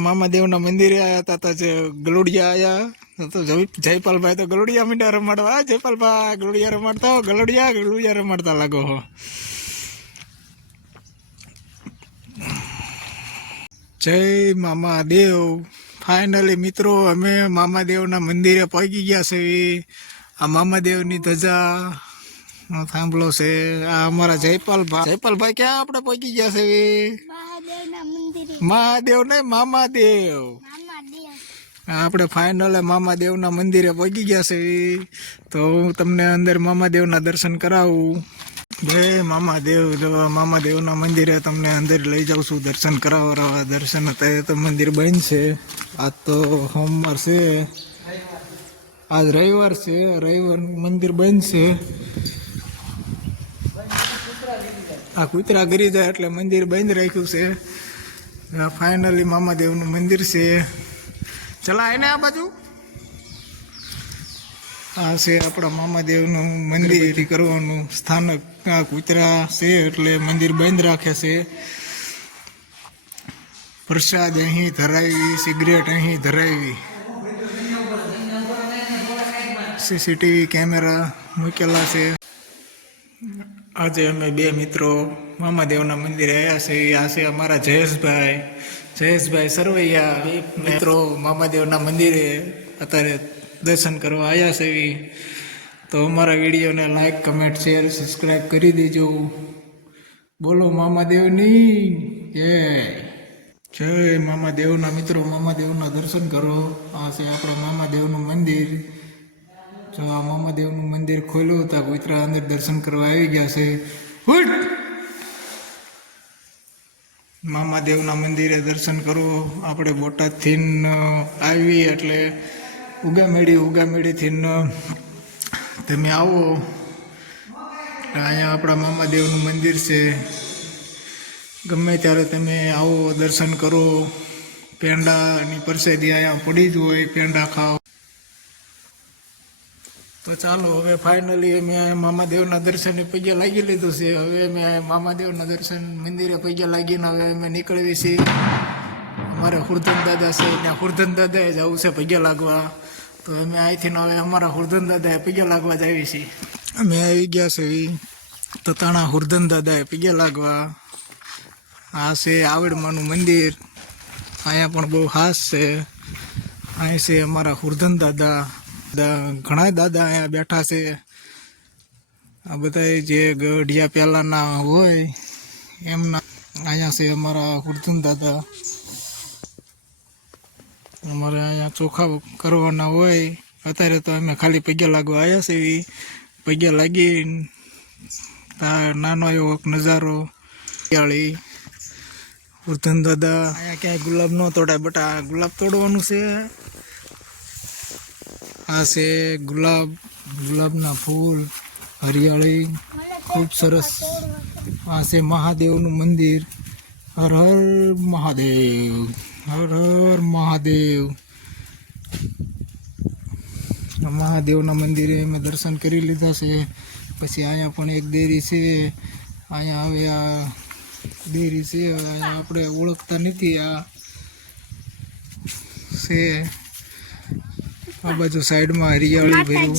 મામાદેવના મંદિરે આવ્યા હતા તો જે ગલુડિયા આયા. તો જય- જયપાલભાઈ તો ગલુડિયા મીંડા રમાડવા. જયપાલભાઈ, ગલુડિયા રમાડતા હો, ગલુડિયા ગલુડિયા રમાડતા લાગો હો. જય મામાદેવ. ફાઇનલી મિત્રો, અમે મામાદેવના મંદિરે પહોંચી ગયા છે આ મામાદેવની ધજા થાંભલો છે. આ અમારા જયપાલભાઈ જયપાલભાઈ ક્યાં આપણે પહોંચી ગયા છે મહાદેવ ને મામાદેવ. આપણે ફાઇનલ મામાદેવના મંદિરે પહોંચી ગયા છે તો હું તમને અંદર મામાદેવના દર્શન કરાવું. જય મામાદેવ. મામાદેવના મંદિરે તમને અંદર લઈ જાઉં છું. દર્શન કરાવવા દર્શન. અત્યારે તો મંદિર બંધ છે. આજ તો સોમવાર છે. આજ રવિવાર છે. રવિવાર મંદિર બંધ છે. આ કૂતરા ગરી જાય એટલે મંદિર બંધ રાખ્યું છે. ફાઇનલી મામાદેવનું મંદિર છે. ચલા, એને આ બાજુ. આ છે આપણા મામાદેવનું મંદિર કરવાનું સ્થાનક. આ કૂતરા છે એટલે મંદિર બંધ રાખે છે. પ્રસાદ અહીં ધરાવી, સિગરેટ અહીં ધરાવી. સીસીટીવી કેમેરા મૂકેલા છે. આજે અમે બે મિત્રો મામાદેવના મંદિરે આવ્યા છે આ છે અમારા જયેશભાઈ. જયેશભાઈ સરવૈયા મિત્રો મામાદેવના મંદિરે અત્યારે દર્શન કરવા આવ્યા છે. તો અમારા વિડીયોને લાઈક, કમેન્ટ, શેર સબસ્ક્રાઈબ કરી દેજો. બોલો મામાદેવની. જય. જય મામાદેવના મિત્રો, મામાદેવના દર્શન કરો. આ છે આપણા મામાદેવનું મંદિર. જો આ મામાદેવનું મંદિર ખોલ્યું હતા કુતરા અંદર દર્શન કરવા આવી ગયા છે. હુટ મામાદેવના મંદિરે દર્શન કરો આપણે બોટાદથી આવી એટલે ઉગામેડી, ઉગામેડીથી તમે આવો. અહીંયા આપણા મામાદેવનું મંદિર છે. ગમે ત્યારે તમે આવો, દર્શન કરો. પેંડાની પરસેદી અહીંયા પડી જ હોય, પેંડા ખાઓ. તો ચાલો, હવે ફાઇનલી અમે મામાદેવના દર્શને પગે લાગી લીધું છે. હવે અમે મામાદેવના દર્શન મંદિરે પગે લાગીને હવે અમે નીકળવી છીએ. અમારે હુરધન દાદા છે ત્યાં હુરધન દાદાએ જવું છે પગે લાગવા. તો અમે અહીંથી હવે અમારા હુરધન દાદાએ પગે લાગવા જ આવી છીએ. અમે આવી ગયા છે તો તાણા હુરધન દાદાએ પગે લાગવા. આ છે આવડમાનું મંદિર. અહીંયા પણ બહુ ખાસ છે. અહીં છે અમારા હુરધન દાદા. ઘણા દાદા અહીંયા બેઠા છે. આ બધા જે ગઢિયા પહેલાના હોય, એમના અહીંયા છે અમારા કુર્તન દાદા. અમારે અહીંયા ચોખા કરવાના હોય. અત્યારે તો અમે ખાલી પગે લાગવા આવ્યા છે પગે લાગી નાનો એવો નજારો શિયાળી વૃદ્ધન દાદા. અહીંયા ક્યાંય ગુલાબ ન તોડાય, બટા ગુલાબ તોડવાનું છે. આ છે ગુલાબ, ગુલાબના ફૂલ, હરિયાળી, ખૂબ સરસ. આ છે મહાદેવનું મંદિર. હર હર મહાદેવ, હર હર મહાદેવ. મહાદેવના મંદિરે અમે દર્શન કરી લીધા છે. પછી અહીંયા પણ એક દેરી છે. અહીંયા હવે આ દેરી છે. અહીંયા આપણે ઓળખતા નથી આ છે. આ બાજુ સાઈડમાં હરિયાળી ભર્યું.